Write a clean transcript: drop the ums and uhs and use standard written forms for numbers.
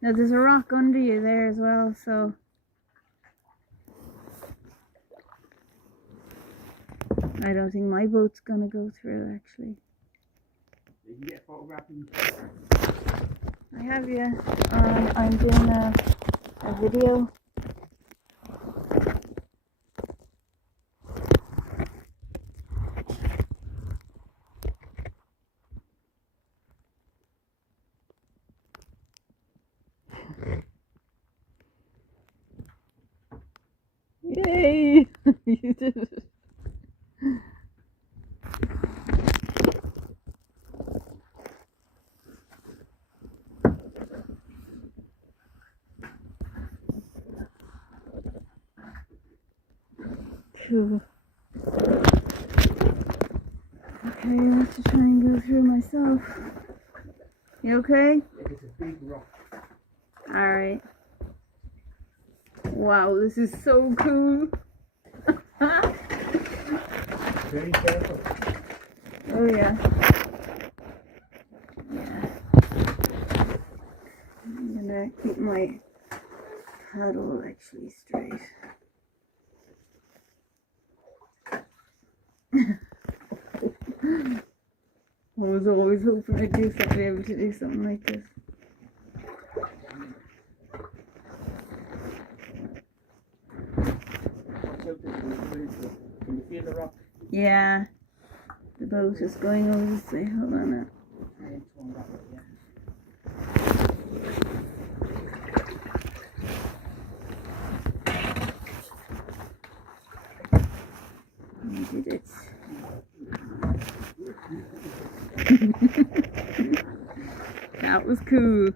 Now there's a rock under you there as well, so I don't think my boat's gonna go through actually. You can get photographing. I have you. I'm doing a video. Yay! You did it. Cool. Okay, I have to try and go through myself. You okay? It's a big rock. Alright. Wow, this is so cool. Very careful. Oh yeah. Yeah. I'm gonna keep my paddle actually straight. I was always hoping I'd be able to do something like this. Can you feel the rock? Yeah. The boat is going over this way. Hold on now. You did it. That was cool.